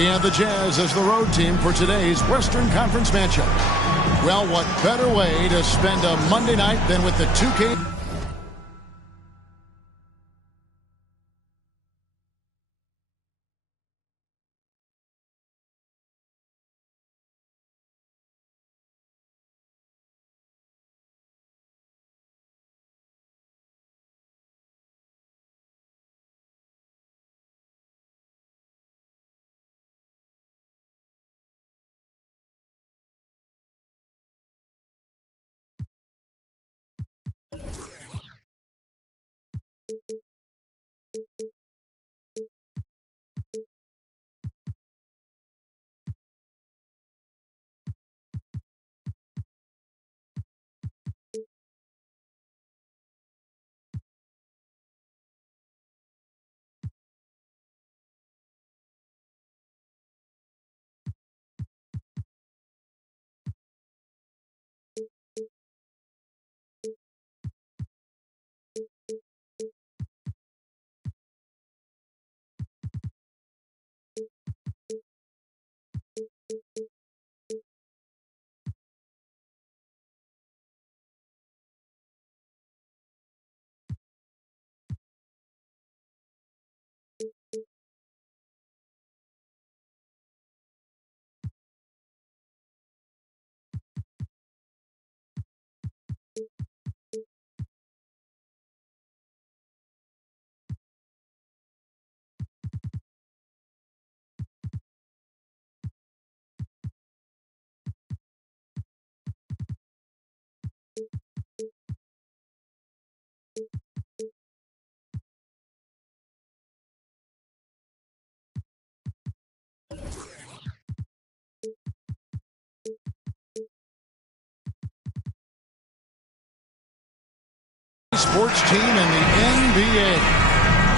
We have the Jazz as the road team for today's Western Conference matchup. Well, what better way to spend a Monday night than with the 2K... sports team in the NBA.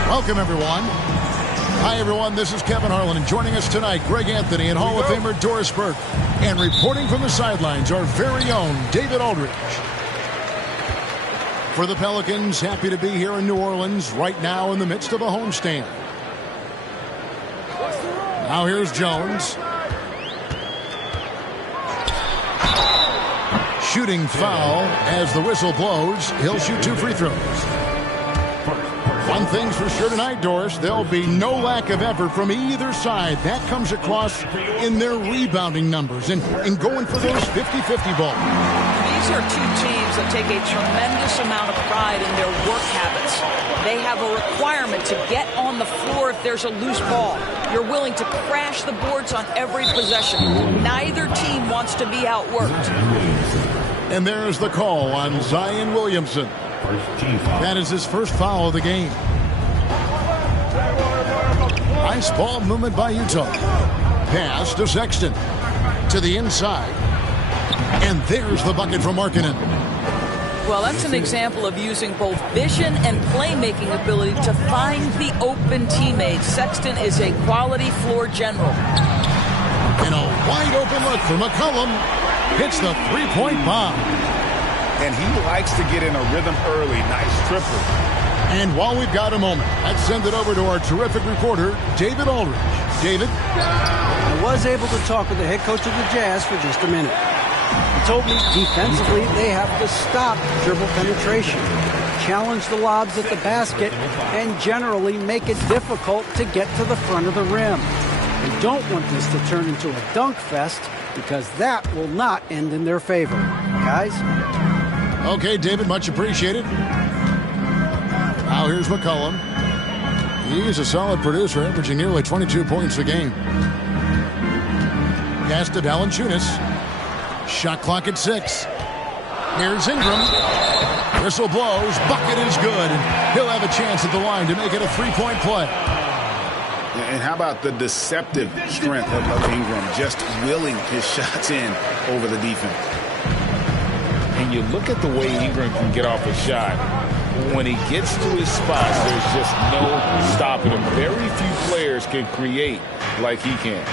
Welcome, everyone. Hi, everyone. This is Kevin Harlan, and joining us tonight, Greg Anthony and Hall of Famer Doris Burke. And reporting from the sidelines, our very own David Aldridge. For the Pelicans, happy to be here in New Orleans right now in the midst of a homestand. Now here's Jones. Shooting foul as the whistle blows. He'll shoot 2 free throws. One thing's for sure tonight, Doris, there'll be no lack of effort from either side. That comes across in their rebounding numbers and going for those 50-50 balls. These are two teams that take a tremendous amount of pride in their work habits. They have a requirement to get on the floor if there's a loose ball. You're willing to crash the boards on every possession. Neither team wants to be outworked. And there's the call on Zion Williamson. That is his first foul of the game. Nice ball movement by Utah. Pass to Sexton. To the inside. And there's the bucket from Markkanen. Well, that's an example of using both vision and playmaking ability to find the open teammates. Sexton is a quality floor general. And a wide open look for McCollum. Hits the three-point bomb. And he likes to get in a rhythm early. Nice triple. And while we've got a moment, let's send it over to our terrific reporter, David Aldridge. David? I was able to talk with the head coach of the Jazz for just a minute. He told me defensively they have to stop dribble penetration, challenge the lobs at the basket, and generally make it difficult to get to the front of the rim. They don't want this to turn into a dunk fest because that will not end in their favor. Guys? Okay, David, much appreciated. Now here's McCollum. He's a solid producer, averaging nearly 22 points a game. Pass to Valanciunas. Shot clock at 6. Here's Ingram. Whistle blows. Bucket is good. He'll have a chance at the line to make it a three-point play. And how about the deceptive strength of Ingram, just willing his shots in over the defense. And you look at the way Ingram can get off a shot. When he gets to his spots, there's just no stopping him. Very few players can create like he can.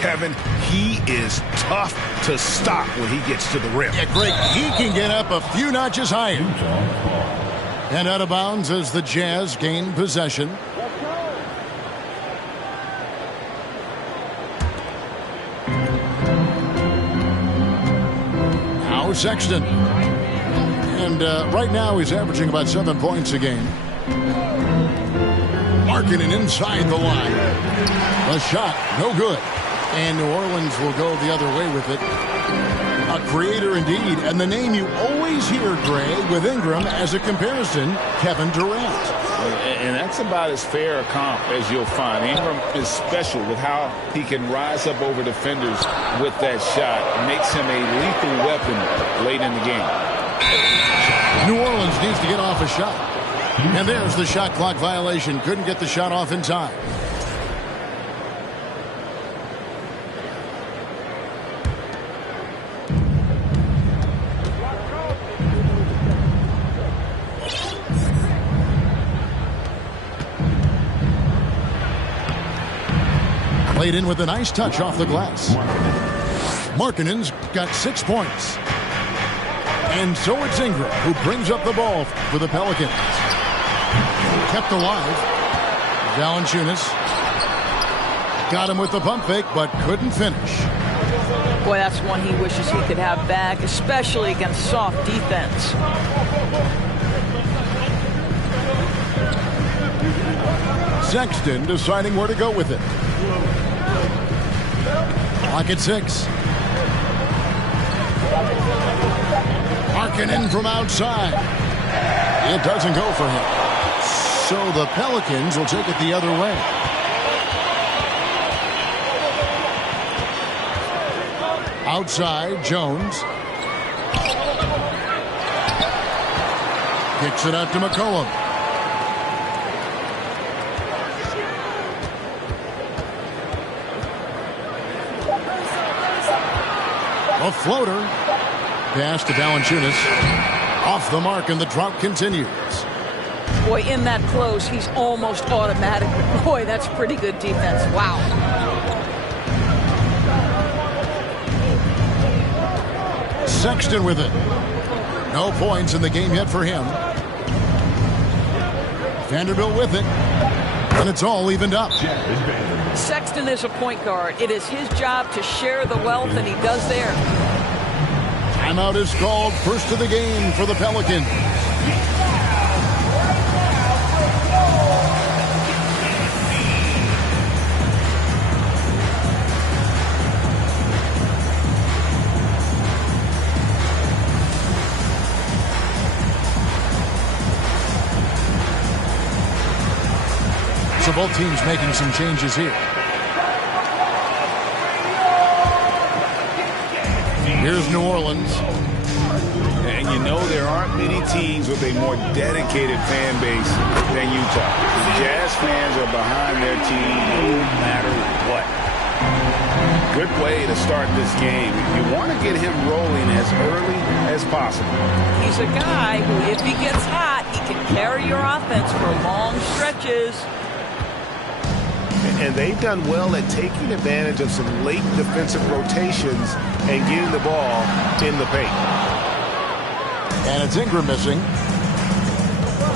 Kevin, he is tough to stop when he gets to the rim. Yeah, Greg, he can get up a few notches higher. And out of bounds as the Jazz gain possession. Sexton. And right now he's averaging about 7 points a game. Markkanen inside the line. The shot, no good. And New Orleans will go the other way with it. A creator indeed. And the name you always hear, Greg, with Ingram as a comparison, Kevin Durant. And that's about as fair a comp as you'll find. Ingram is special with how he can rise up over defenders with that shot. It makes him a lethal weapon late in the game. New Orleans needs to get off a shot. And there's the shot clock violation. Couldn't get the shot off in time. Played in with a nice touch off the glass. Markkanen's got 6 points. And so it's Ingram who brings up the ball for the Pelicans. Kept alive. Valanciunas got him with the pump fake, but couldn't finish. Boy, that's one he wishes he could have back, especially against soft defense. Sexton deciding where to go with it. Clock at 6. Markkanen from outside. It doesn't go for him. So the Pelicans will take it the other way. Outside, Jones. Kicks it out to McCollum. A floater. Pass to Valanciunas. Off the mark, and the drought continues. Boy, in that close, he's almost automatic. Boy, that's pretty good defense. Wow. Sexton with it. No points in the game yet for him. Vanderbilt with it. And it's all evened up. Sexton is a point guard. It is his job to share the wealth, and he does there. Timeout is called. First of the game for the Pelicans. So both teams making some changes here. Here's New Orleans. And you know there aren't many teams with a more dedicated fan base than Utah. The Jazz fans are behind their team no matter what. Good way to start this game. You want to get him rolling as early as possible. He's a guy who, if he gets hot, he can carry your offense for long stretches. And they've done well at taking advantage of some late defensive rotations and getting the ball in the paint. And it's Ingram missing.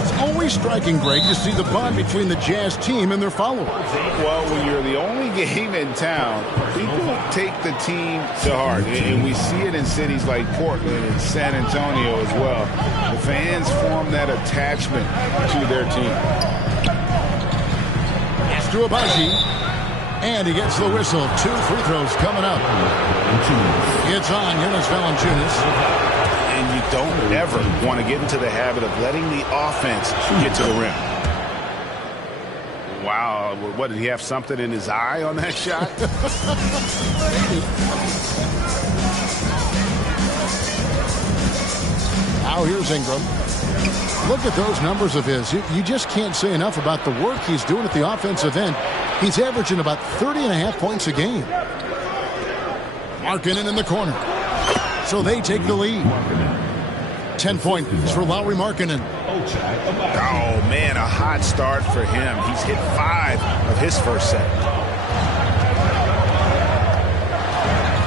It's always striking, Greg, to see the bond between the Jazz team and their followers. Well, when you're the only game in town, people take the team to heart. And we see it in cities like Portland and San Antonio as well. The fans form that attachment to their team. To Abaji, and he gets the whistle. 2 free throws coming up. It's on Jonas Valanciunas. And you don't ever want to get into the habit of letting the offense get to the rim. Wow, what, did he have something in his eye on that shot? Now here's Ingram. Look at those numbers of his. You just can't say enough about the work he's doing at the offensive end. He's averaging about 30.5 points a game. Markkanen in the corner. So they take the lead. 10 points for Lauri Markkanen. Oh, man, a hot start for him. He's hit 5 of his first set.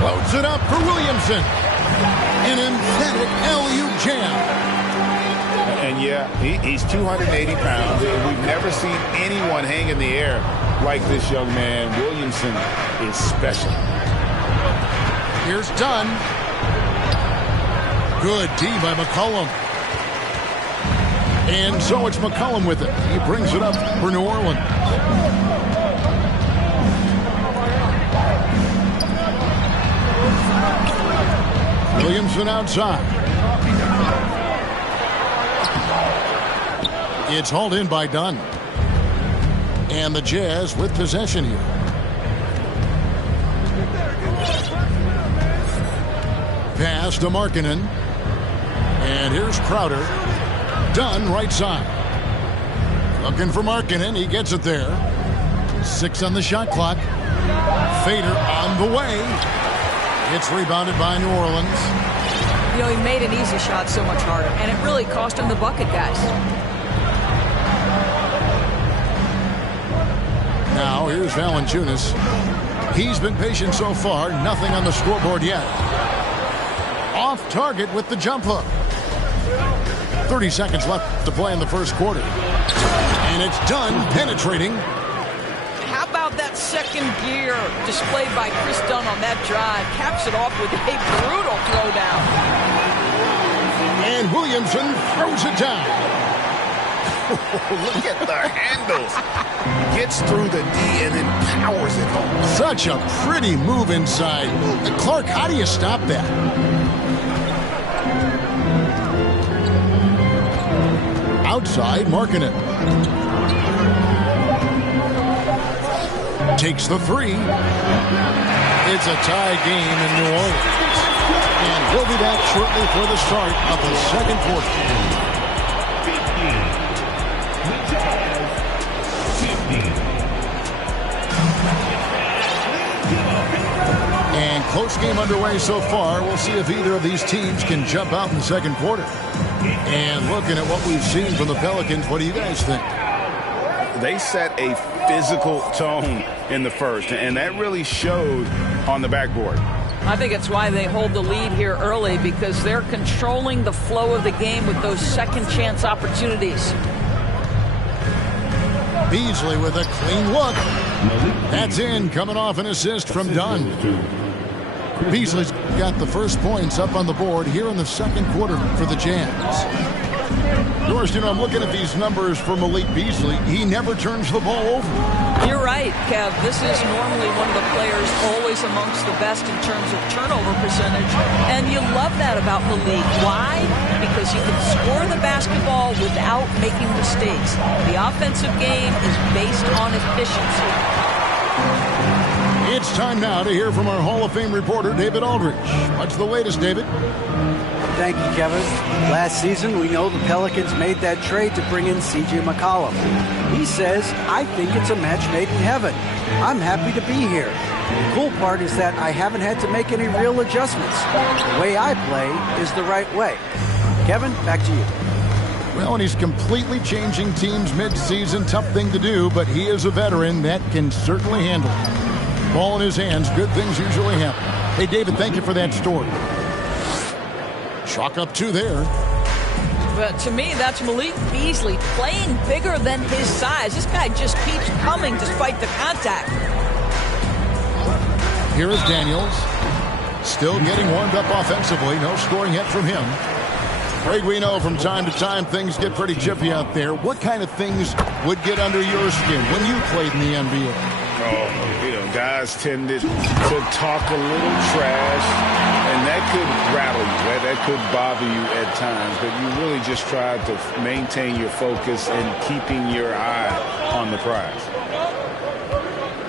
Loads it up for Williamson. An emphatic alley-oop jam. And yeah, he's 280 pounds. We've never seen anyone hang in the air like this young man. Williamson is special. Here's Dunn. Good D by McCollum. And so it's McCollum with it. He brings it up for New Orleans. Williamson outside. It's hauled in by Dunn. And the Jazz with possession here. Pass to Markkanen. And here's Crowder. Dunn right side. Looking for Markkanen. He gets it there. 6 on the shot clock. Fader on the way. It's rebounded by New Orleans. You know, he made an easy shot so much harder, and it really cost him the bucket, guys. Now, here's Valanciunas. He's been patient so far. Nothing on the scoreboard yet. Off target with the jump hook. 30 seconds left to play in the first quarter. And it's Dunn penetrating. How about that second gear displayed by Chris Dunn on that drive? Caps it off with a brutal throwdown. And Williamson throws it down. Look at the handles. Gets through the D and then powers it home. Such a pretty move inside. Clark, how do you stop that? Outside, Markkanen. Takes the 3. It's a tie game in New Orleans. And we'll be back shortly for the start of the second quarter. And close game underway so far. We'll see if either of these teams can jump out in the second quarter. And looking at what we've seen from the Pelicans, what do you guys think? They set a physical tone in the first, and that really showed on the backboard. I think it's why they hold the lead here early, because they're controlling the flow of the game with those second chance opportunities. Beasley with a clean look. That's in, coming off an assist from Dunn. Beasley's got the first points up on the board here in the second quarter for the Jazz. Doris, you know, I'm looking at these numbers for Malik Beasley. He never turns the ball over. You're right, Kev. This is normally one of the players always amongst the best in terms of turnover percentage. And you love that about Malik. Why? Because he can score the basketball without making mistakes. The offensive game is based on efficiency. It's time now to hear from our Hall of Fame reporter, David Aldridge. What's the latest, David? Thank you, Kevin. Last season, we know the Pelicans made that trade to bring in C.J. McCollum. He says, I think it's a match made in heaven. I'm happy to be here. The cool part is that I haven't had to make any real adjustments. The way I play is the right way. Kevin, back to you. Well, and he's completely changing teams mid-season. Tough thing to do, but he is a veteran that can certainly handle it. Ball in his hands, good things usually happen. Hey, David, thank you for that story. Chalk up 2 there. But to me, that's Malik Beasley playing bigger than his size. This guy just keeps coming despite the contact. Here is Daniels. Still getting warmed up offensively. No scoring yet from him. Craig, we know from time to time things get pretty chippy out there. What kind of things would get under your skin when you played in the NBA? Oh, you know, guys tended to talk a little trash, and that could rattle you. That could bother you at times, but you really just tried to maintain your focus and keeping your eye on the prize.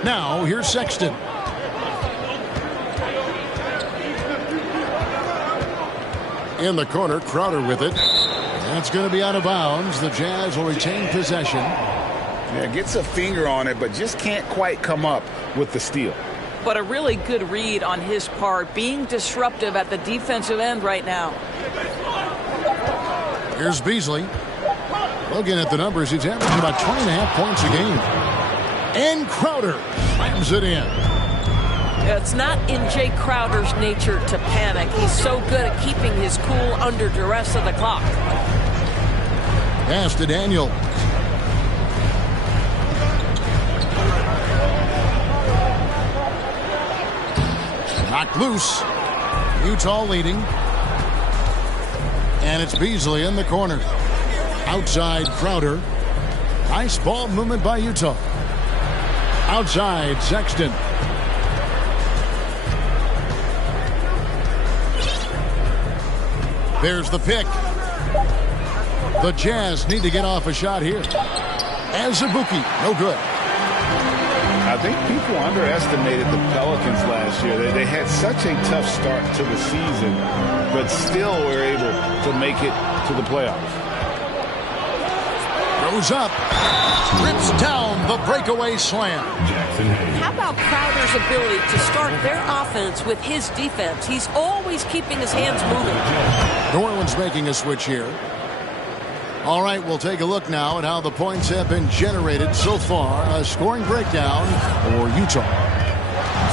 Now, here's Sexton. In the corner, Crowder with it. That's going to be out of bounds. The Jazz will retain possession. Yeah, gets a finger on it, but just can't quite come up with the steal. But a really good read on his part, being disruptive at the defensive end right now. Here's Beasley. Looking at the numbers, he's averaging about 20.5 points a game. And Crowder slams it in. It's not in Jay Crowder's nature to panic. He's so good at keeping his cool under duress of the clock. Pass to Daniel. Knocked loose. Utah leading. And it's Beasley in the corner. Outside Crowder. Nice ball movement by Utah. Outside Sexton. There's the pick. The Jazz need to get off a shot here. Azubuike, no good. I think people underestimated the Pelicans last year. They had such a tough start to the season, but still were able to make it to the playoffs. Goes up. Rips down the breakaway slam. How about Crowder's ability to start their offense with his defense? He's always keeping his hands moving. New Orleans making a switch here. All right, we'll take a look now at how the points have been generated so far. A scoring breakdown for Utah.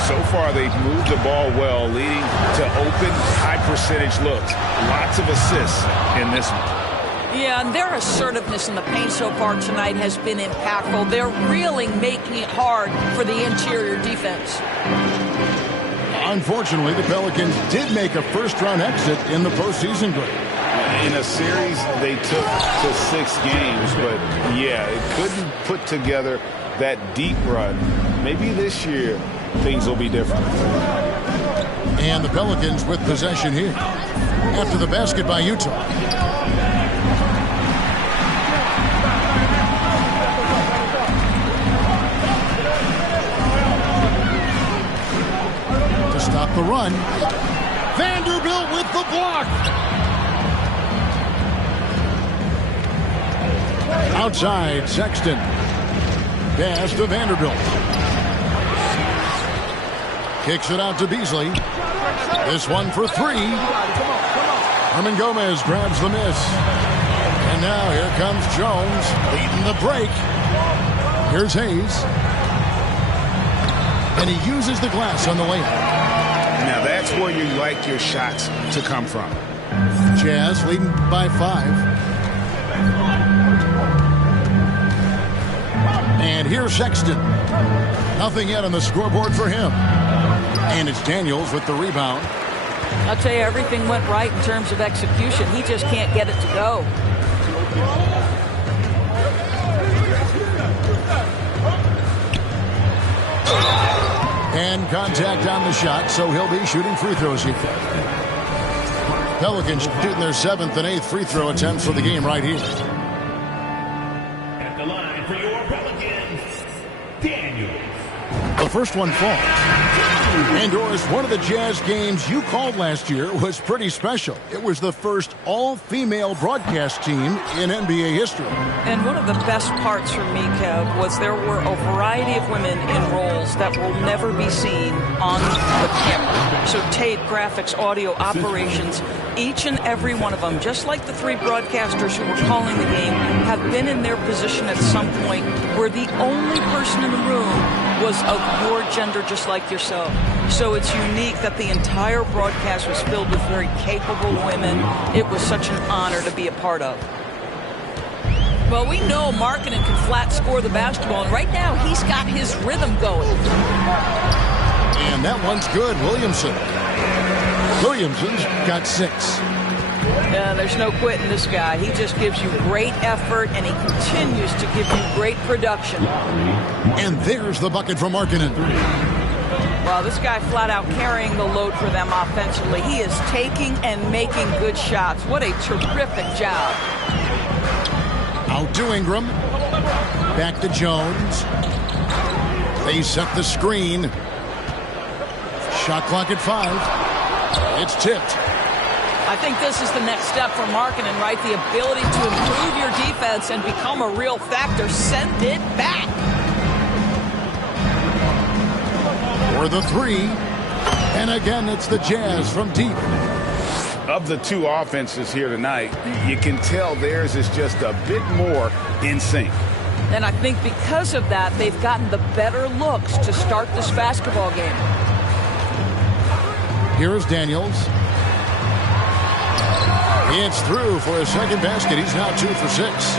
So far, they've moved the ball well, leading to open, high-percentage looks. Lots of assists in this one. Yeah, and their assertiveness in the paint so far tonight has been impactful. They're really making it hard for the interior defense. Unfortunately, the Pelicans did make a first-round exit in the postseason break. In a series they took to 6 games, but yeah, it couldn't put together that deep run. Maybe this year things will be different. And the Pelicans with possession here after the basket by Utah. To stop the run, Vanderbilt with the block. Outside, Sexton. Pass to Vanderbilt. Kicks it out to Beasley. This one for 3. Herman Gomez grabs the miss. And now here comes Jones leading the break. Here's Hayes. And he uses the glass on the layup. Now that's where you like your shots to come from. Jazz leading by 5. And here's Sexton. Nothing yet on the scoreboard for him. And it's Daniels with the rebound. I'll tell you, everything went right in terms of execution. He just can't get it to go. And contact on the shot, so he'll be shooting free throws here. Pelicans shooting their 7th and 8th free throw attempts for the game right here. At the line for your Pelicans, Daniels. The first one falls. And Doris, one of the Jazz games you called last year was pretty special. It was the first all-female broadcast team in NBA history. And one of the best parts for me, Kev, was there were a variety of women in roles that will never be seen on the camera. So tape, graphics, audio, operations, each and every one of them, just like the 3 broadcasters who were calling the game, have been in their position at some point where the only person in the room was of your gender, just like yourself. So it's unique that the entire broadcast was filled with very capable women. It was such an honor to be a part of. Well, we know Markkanen can flat score the basketball, and right now he's got his rhythm going. And that one's good, Williamson's got 6. Yeah, there's no quitting this guy. He just gives you great effort, and he continues to give you great production. And there's the bucket from Markkanen. Well, this guy flat out carrying the load for them offensively. He is taking and making good shots. What a terrific job. Out to Ingram. Back to Jones. They set the screen. Shot clock at 5. It's tipped. I think this is the next step for Markkanen, right? The ability to improve your defense and become a real factor. Send it back. For the 3. And again, it's the Jazz from deep. Of the 2 offenses here tonight, you can tell theirs is just a bit more in sync. And I think because of that, they've gotten the better looks to start this basketball game. Here's Daniels. It's through for his second basket. He's now 2 for 6.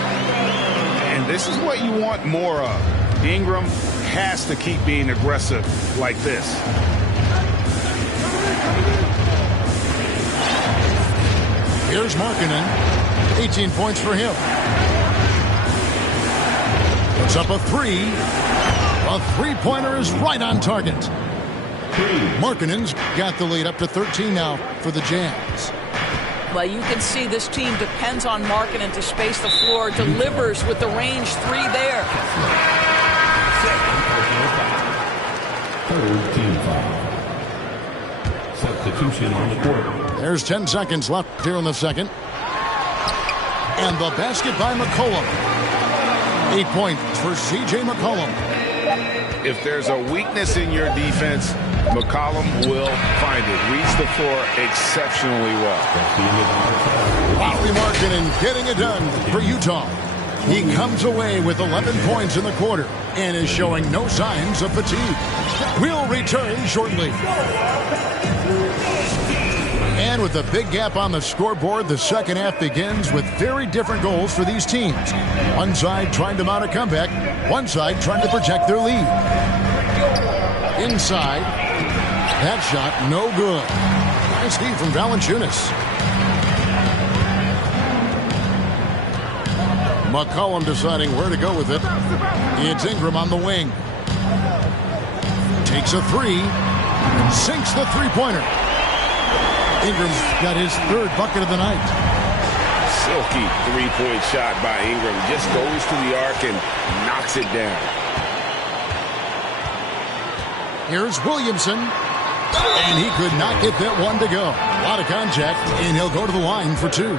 And this is what you want more of. Ingram has to keep being aggressive like this. Here's Markkanen. 18 points for him. Puts up a three. A three-pointer is right on target. Markkanen's got the lead up to 13 now for the Jazz. Well, you can see this team depends on Markkanen to space the floor, delivers with the range three there. Third team foul. Substitution on the court. There's 10 seconds left here in the second. And the basket by McCollum. 8 points for C.J. McCollum. If there's a weakness in your defense, McCollum will find it. Reads the floor exceptionally well. Lauri Markkanen getting it done for Utah. He comes away with 11 points in the quarter and is showing no signs of fatigue. We'll return shortly. And with a big gap on the scoreboard, the second half begins with very different goals for these teams. One side trying to mount a comeback, one side trying to protect their lead. Inside, that shot no good. Nice feed from Valanciunas. McCollum deciding where to go with it. It's Ingram on the wing. Takes a three. Sinks the three-pointer. Ingram's got his third bucket of the night. Silky three-point shot by Ingram. Just goes to the arc and knocks it down. Here's Williamson. And he could not get that one to go. A lot of contact, and he'll go to the line for two.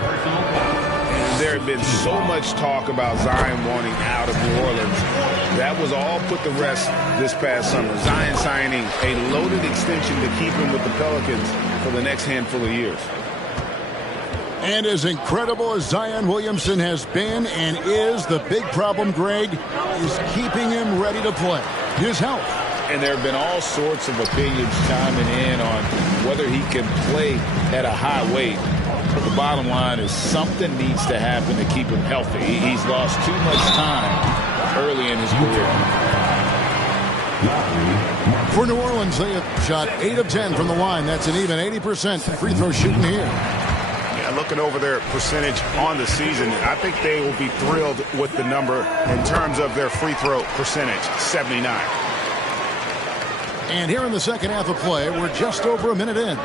There had been so much talk about Zion wanting out of New Orleans. That was all put to rest this past summer. Zion signing a loaded extension to keep him with the Pelicans for the next handful of years. And as incredible as Zion Williamson has been and is, the big problem, Greg, is keeping him ready to play. His health. And there have been all sorts of opinions chiming in on whether he can play at a high weight. But the bottom line is something needs to happen to keep him healthy. He's lost too much time early in his career. For New Orleans, they have shot 8 of 10 from the line. That's an even 80% free throw shooting here. Yeah, looking over their percentage on the season, I think they will be thrilled with the number in terms of their free throw percentage, 79. And here in the second half of play, we're just over a minute in.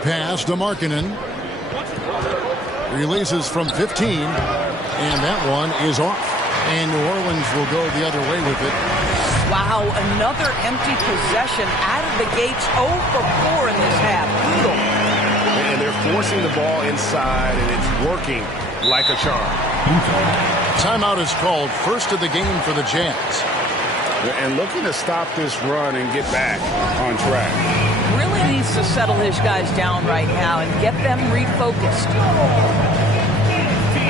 Pass to Markkanen. Releases from 15. And that one is off. And New Orleans will go the other way with it. Wow, another empty possession out of the gates. 0 for 4 in this half. Brutal. And they're forcing the ball inside, and it's working like a charm. Timeout is called, first of the game for the Jazz. And looking to stop this run and get back on track. Really needs to settle his guys down right now and get them refocused.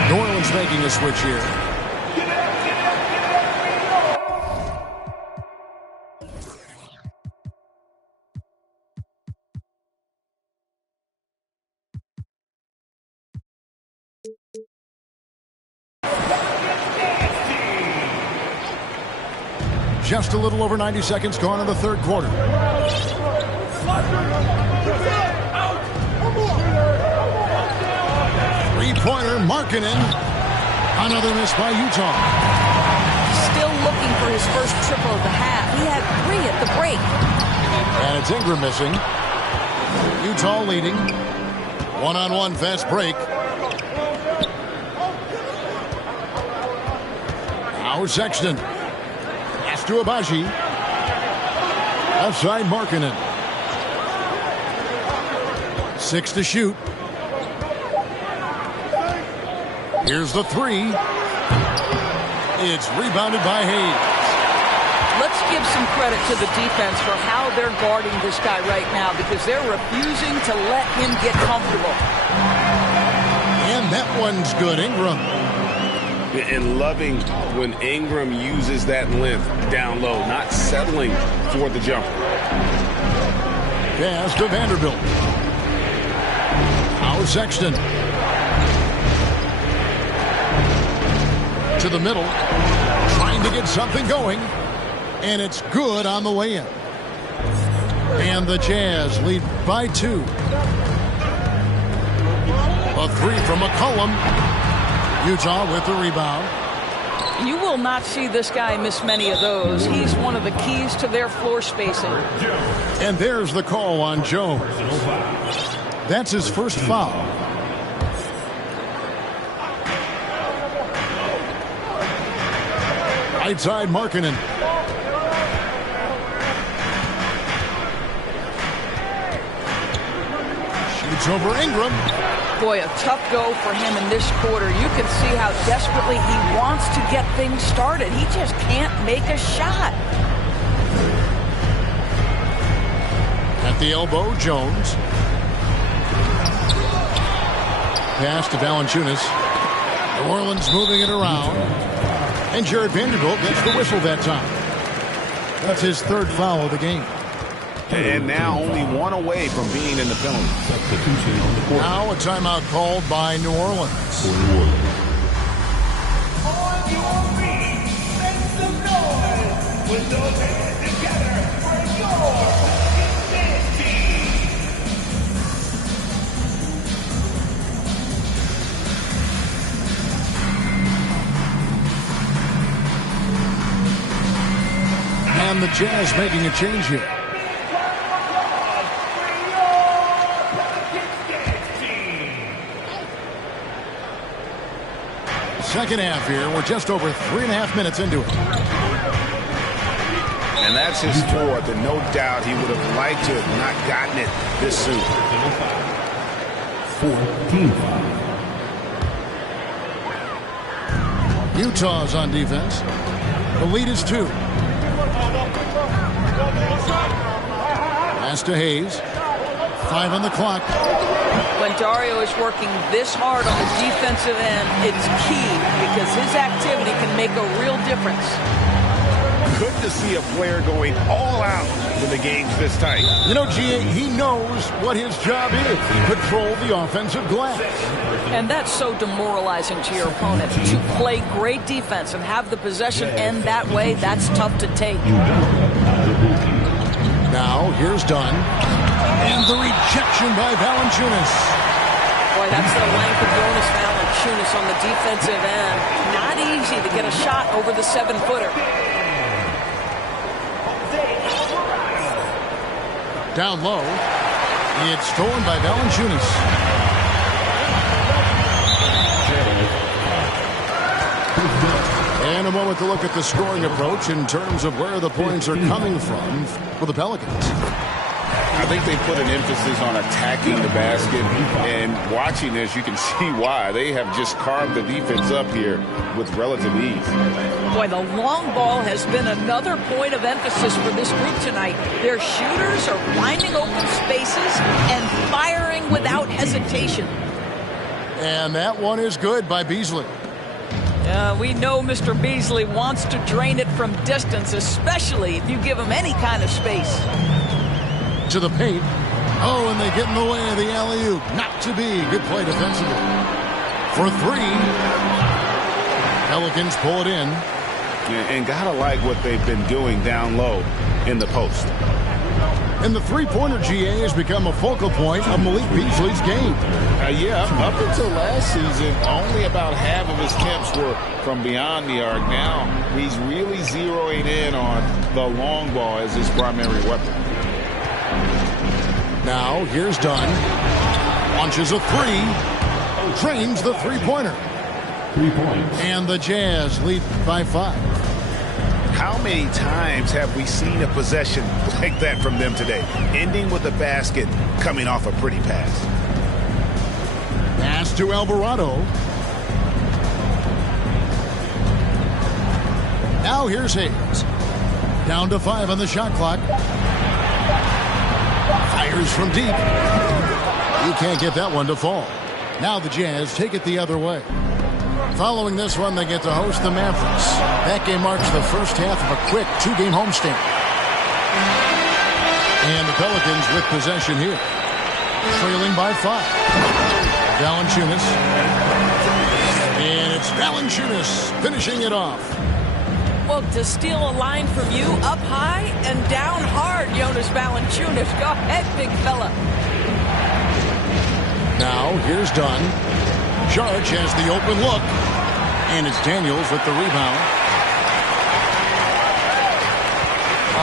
New Orleans making a switch here. Just a little over 90 seconds gone in the third quarter. Three-pointer, Markkanen. Another miss by Utah. Still looking for his first triple of the half. He had 3 at the break. And it's Ingram missing. Utah leading. One-on-one fast break. Now Sexton. Pass to Abaji. Outside Markkanen. 6 to shoot. Here's the three. It's rebounded by Hayes. Let's give some credit to the defense for how they're guarding this guy right now because they're refusing to let him get comfortable. And that one's good, Ingram. And loving when Ingram uses that length down low, not settling for the jumper. Pass to Vanderbilt. Now Sexton. To the middle. Trying Looking to get something going. And it's good on the way in. And the Jazz lead by 2. A 3 from McCollum. Utah with the rebound. You will not see this guy miss many of those. He's one of the keys to their floor spacing. And there's the call on Jones. That's his first foul. Right side, Markkanen. Shoots over Ingram. Boy, a tough go for him in this quarter. You can see how desperately he wants to get things started. He just can't make a shot. At the elbow, Jones. Pass to Valanciunas. New Orleans moving it around. And Jared Vanderbilt gets the whistle that time. That's his third foul of the game. And now only one away from being in the penalty. Now a timeout called by New Orleans. On your feet, make some noise. Put those hands together for your defense team. And the Jazz making a change here. Second half here. We're just over 3.5 minutes into it. And that's his fourth, and no doubt he would have liked to have not gotten it this soon. 14. Utah's on defense. The lead is 2. Pass to Hayes. 5 on the clock. When Dario is working this hard on the defensive end, it's key because his activity can make a real difference. Good to see a player going all out when the game's this tight. You know, G.A., he knows what his job is. Control the offensive glass. And that's so demoralizing to your opponent. To play great defense and have the possession end that way, that's tough to take. Now, here's Dunn. And the rejection by Valanciunas. Boy, that's the length of Jonas Valanciunas on the defensive end. Not easy to get a shot over the 7-footer. Down low. It's stolen by Valanciunas. And a moment to look at the scoring approach in terms of where the points are coming from for the Pelicans. I think they put an emphasis on attacking the basket, and watching this, you can see why. They have just carved the defense up here with relative ease. Boy, the long ball has been another point of emphasis for this group tonight. Their shooters are finding open spaces and firing without hesitation. And that one is good by Beasley. We know Mr. Beasley wants to drain it from distance, especially if you give him any kind of space. To the paint. Oh, and they get in the way of the alley-oop. Not to be. Good play defensively. For 3. Pelicans pull it in. And gotta like what they've been doing down low in the post. And the three-pointer, GA, has become a focal point of Malik Beasley's game. Yeah, up until last season, only about half of his attempts were from beyond the arc. Now, he's really zeroing in on the long ball as his primary weapon. Now, here's Dunn. Launches a 3. Drains the three-pointer. 3 points. And the Jazz lead by 5. How many times have we seen a possession like that from them today? Ending with a basket, coming off a pretty pass. Pass to Alvarado. Now here's Hayes. Down to 5 on the shot clock. Fires from deep. You can't get that one to fall. Now the Jazz take it the other way. Following this one, they get to host the Mavericks. That game marks the first half of a quick 2-game homestand. And the Pelicans with possession here. Trailing by 5. Valanciunas. And it's Valanciunas finishing it off. Well, to steal a line from you, up high and down hard, Jonas Valanciunas. Go ahead, big fella. Now, here's Dunn. Saric has the open look. And it's Daniels with the rebound.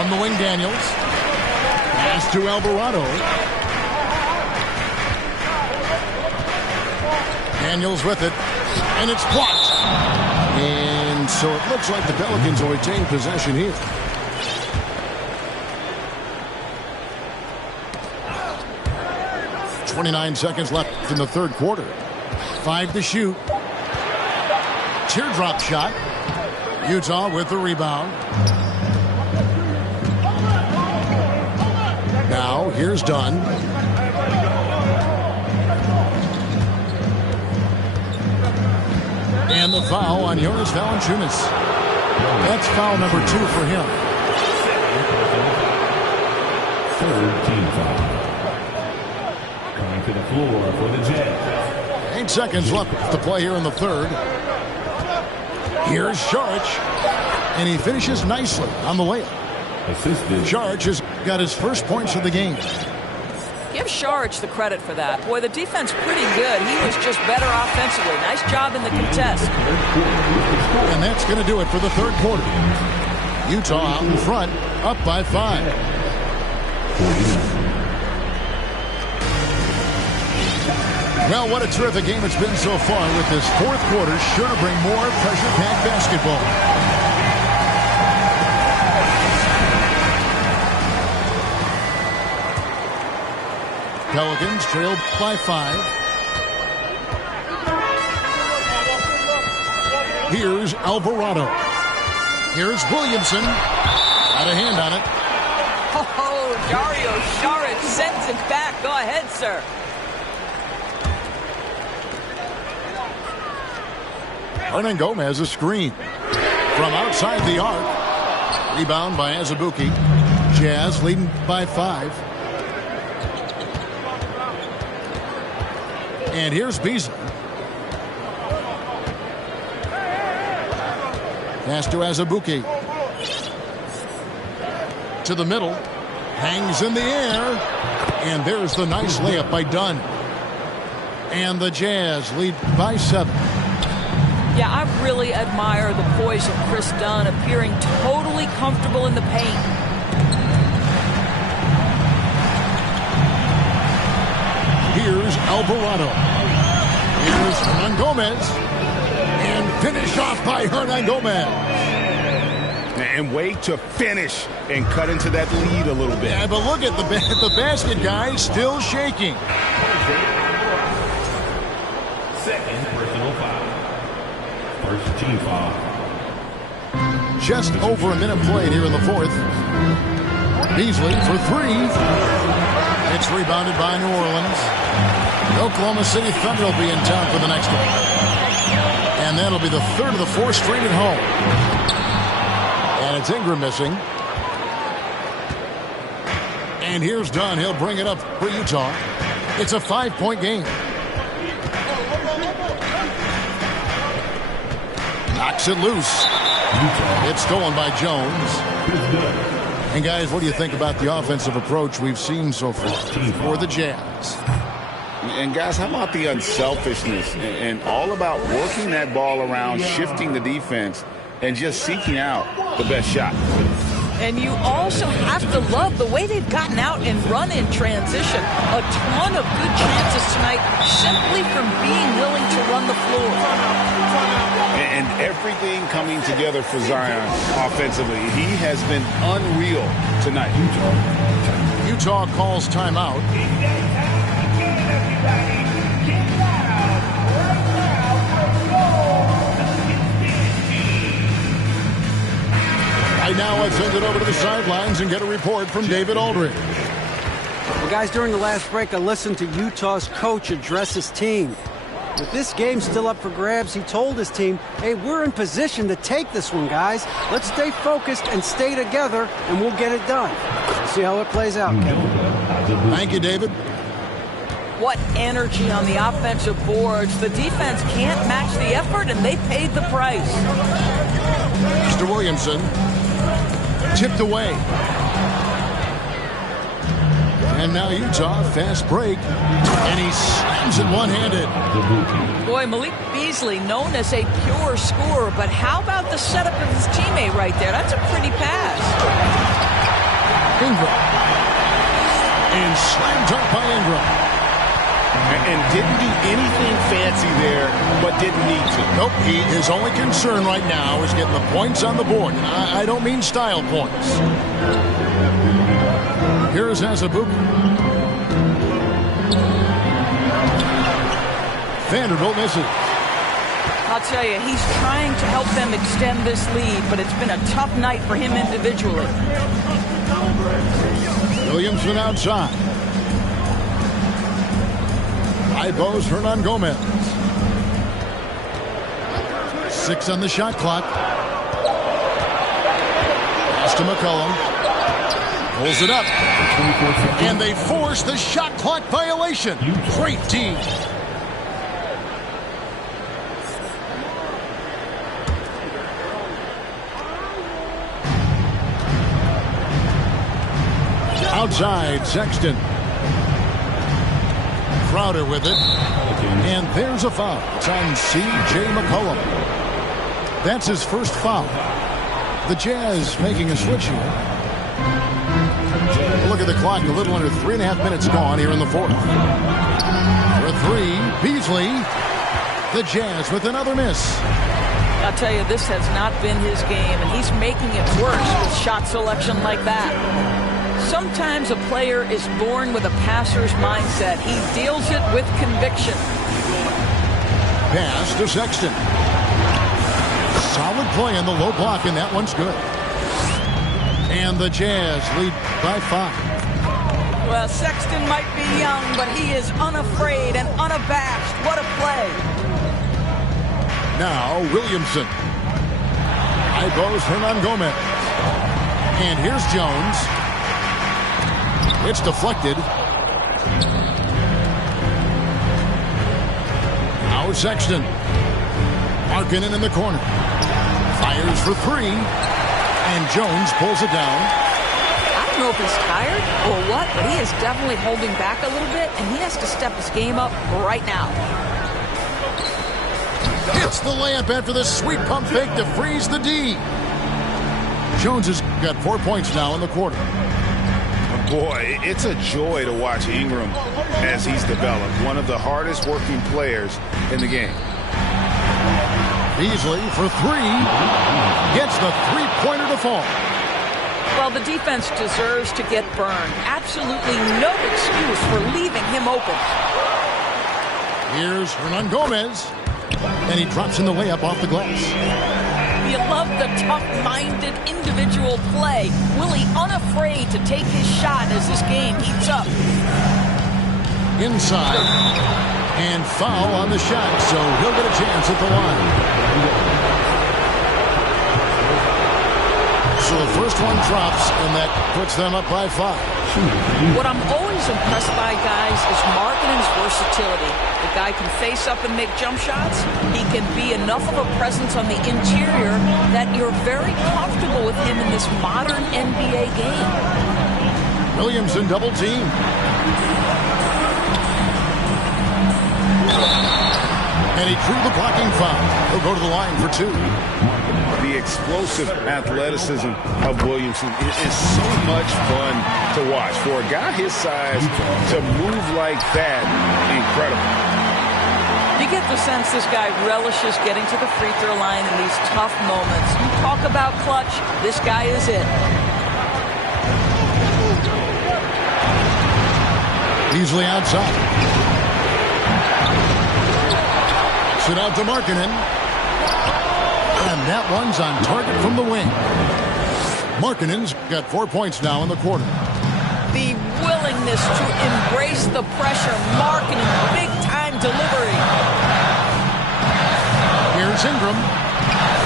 On the wing, Daniels. Pass to Alvarado. Daniels with it. And it's blocked. And so it looks like the Pelicans will retain possession here. .29 seconds left in the third quarter. 5 to shoot. Teardrop shot. Utah with the rebound. Now, here's Dunn. And the foul on Jonas Valanciunas. That's foul number 2 for him. Third team foul. Coming to the floor for the Jazz. 8 seconds left to play here in the third. Here's Saric. And he finishes nicely on the layup. Saric has got his first points of the game. Give Saric the credit for that. Boy, the defense pretty good. He was just better offensively. Nice job in the contest. And that's going to do it for the third quarter. Utah out in front, up by 5. Well, what a terrific game it's been so far, with this fourth quarter sure to bring more pressure-packed basketball. Pelicans trail by 5. Here's Alvarado. Here's Williamson. Got a hand on it. Oh, Dario Saric sends it back. Go ahead, sir. Hernangomez a screen from outside the arc. Rebound by Azubuike. Jazz leading by 5. And here's Beasley. Pass to Azubuike. To the middle. Hangs in the air. And there's the nice layup by Dunn. And the Jazz lead by 7. Yeah, I really admire the poise of Chris Dunn, appearing totally comfortable in the paint. Here's Alvarado. Here's Hernangomez. And finish off by Hernangomez. And wait to finish and cut into that lead a little bit. Yeah, but look at the basket guy still shaking. Second personal foul. First team foul. Just over a minute played here in the fourth. Beasley for 3. It's rebounded by New Orleans. Oklahoma City Thunder will be in town for the next one. And that'll be the third of the 4 straight at home. And it's Ingram missing. And here's Dunn. He'll bring it up for Utah. It's a 5-point game. Knocks it loose. It's stolen by Jones. And guys, what do you think about the offensive approach we've seen so far for the Jazz? And guys, how about the unselfishness and all about working that ball around, shifting the defense, and just seeking out the best shot. And you also have to love the way they've gotten out and run in transition. A ton of good chances tonight simply from being willing to run the floor. And everything coming together for Zion offensively. He has been unreal tonight. Utah calls timeout. Right now, let's send it over to the sidelines and get a report from David Aldridge. Well, guys, during the last break, I listened to Utah's coach address his team. With this game still up for grabs, he told his team, hey, we're in position to take this one, guys. Let's stay focused and stay together, and we'll get it done. We'll see how it plays out, Kevin. Thank you, David. What energy on the offensive boards. The defense can't match the effort, and they paid the price. Mr. Williamson. Tipped away. And now Utah, fast break. And he slams it one-handed. Boy, Malik Beasley, known as a pure scorer, but how about the setup of his teammate right there? That's a pretty pass. Ingram. And slammed up by Ingram. And didn't do anything fancy there, but didn't need to. Nope, his only concern right now is getting the points on the board. And I don't mean style points. Here's Azubuike. Vanderbilt misses. I'll tell you, he's trying to help them extend this lead, but it's been a tough night for him individually. Williamson outside. Ibos Hernan Gomez. 6 on the shot clock. Pass to McCollum. Pulls it up. And they force the shot clock violation. Great team. Outside, Sexton. Crowder with it. And there's a foul. It's on C.J. McCollum. That's his first foul. The Jazz making a switch here. Look at the clock. A little under 3.5 minutes gone here in the fourth. For 3, Beasley. The Jazz with another miss. I'll tell you, this has not been his game, and he's making it worse with shot selection like that. Sometimes a player is born with a passer's mindset. He deals it with conviction. Pass to Sexton. Solid play in the low block, and that one's good. And the Jazz lead by 5. Well, Sexton might be young, but he is unafraid and unabashed. What a play. Now Williamson. Ibos Hernan Gomez. And here's Jones. It's deflected. Now Sexton. Markkanen in the corner. Fires for 3. And Jones pulls it down. I don't know if he's tired or what, but he is definitely holding back a little bit, and he has to step his game up right now. Hits the layup after the sweet pump fake to freeze the D. Jones has got 4 points now in the quarter. Boy, it's a joy to watch Ingram as he's developed. One of the hardest working players in the game. Beasley for 3. Gets the three-pointer to fall. Well, the defense deserves to get burned. Absolutely no excuse for leaving him open. Here's Hernan Gomez. And he drops in the layup off the glass. You love the tough-minded individual play. Willie unafraid to take his shot as this game heats up. Inside. And foul on the shot, so he'll get a chance at the line. So the first one drops, and that puts them up by 5. What I'm always impressed by, guys, is Markkanen's versatility. The guy can face up and make jump shots. He can be enough of a presence on the interior that you're very comfortable with him in this modern NBA game. Williamson double team. And he drew the blocking foul. He'll go to the line for 2. The explosive athleticism of Williamson is so much fun to watch. For a guy his size to move like that, incredible. You get the sense this guy relishes getting to the free throw line in these tough moments. You talk about clutch, this guy is it. Beasley outside. It out to Markkanen. And that one's on target from the wing. Markkanen's got 4 points now in the quarter. The willingness to embrace the pressure. Markkanen, big-time delivery. Here's Ingram.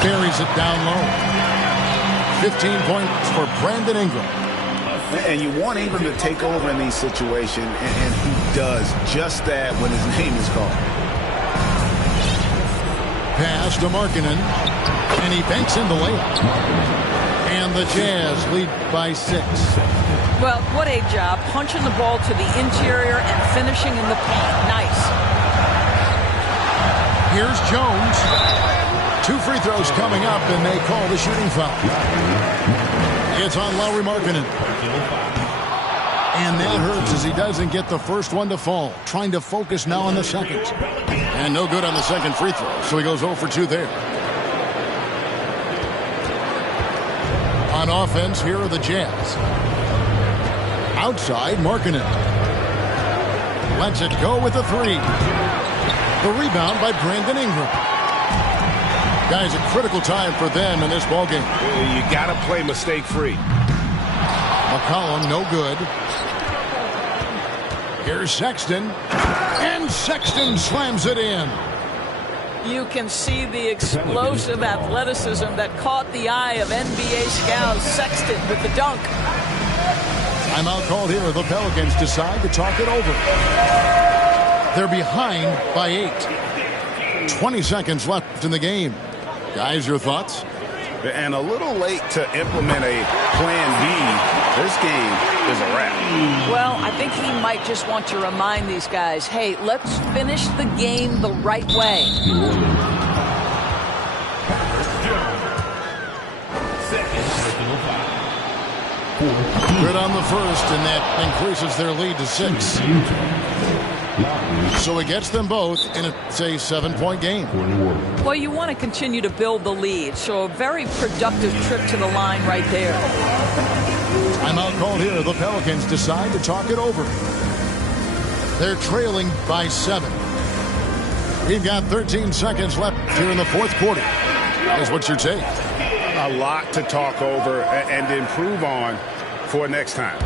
Buries it down low. 15 points for Brandon Ingram. And you want Ingram to take over in these situations, and he does just that when his name is called. pass to Markkanen, and he banks in the layup. And the Jazz lead by 6. Well, what a job punching the ball to the interior and finishing in the paint. Nice. Here's Jones. 2 free throws coming up, and they call the shooting foul. It's on Lauri Markkanen. And that hurts as he doesn't get the first one to fall. Trying to focus now on the second. And no good on the second free throw, so he goes 0 for 2 there. On offense, here are the Jazz. Outside, Markkanen. Lets it go with a 3. The rebound by Brandon Ingram. Guys, a critical time for them in this ballgame. You got to play mistake-free. McCollum, no good. Here's Sexton. And Sexton slams it in. You can see the explosive athleticism that caught the eye of NBA scout Sexton with the dunk. Timeout called here. The Pelicans decide to talk it over. They're behind by 8. 20 seconds left in the game. Guys, your thoughts? And a little late to implement a plan B. This game is a wrap. Well, I think he might just want to remind these guys, hey, let's finish the game the right way. Good on the first, and that increases their lead to 6. So it gets them both, and it's a 7-point game. Well, you want to continue to build the lead, so a very productive trip to the line right there. Timeout called here. The Pelicans decide to talk it over. They're trailing by 7. We've got 13 seconds left here in the fourth quarter. Guys, what's your take? A lot to talk over and improve on for next time.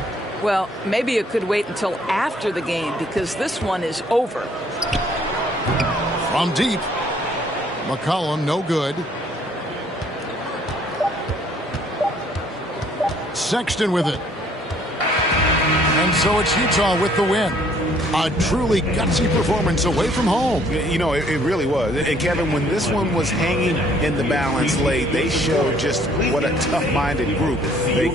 Well, maybe it could wait until after the game because this one is over. From deep. McCollum, no good. Sexton with it. And so it's Utah with the win. A truly gutsy performance away from home. You know, it really was. And Kevin, when this one was hanging in the balance late, they showed just what a tough-minded group they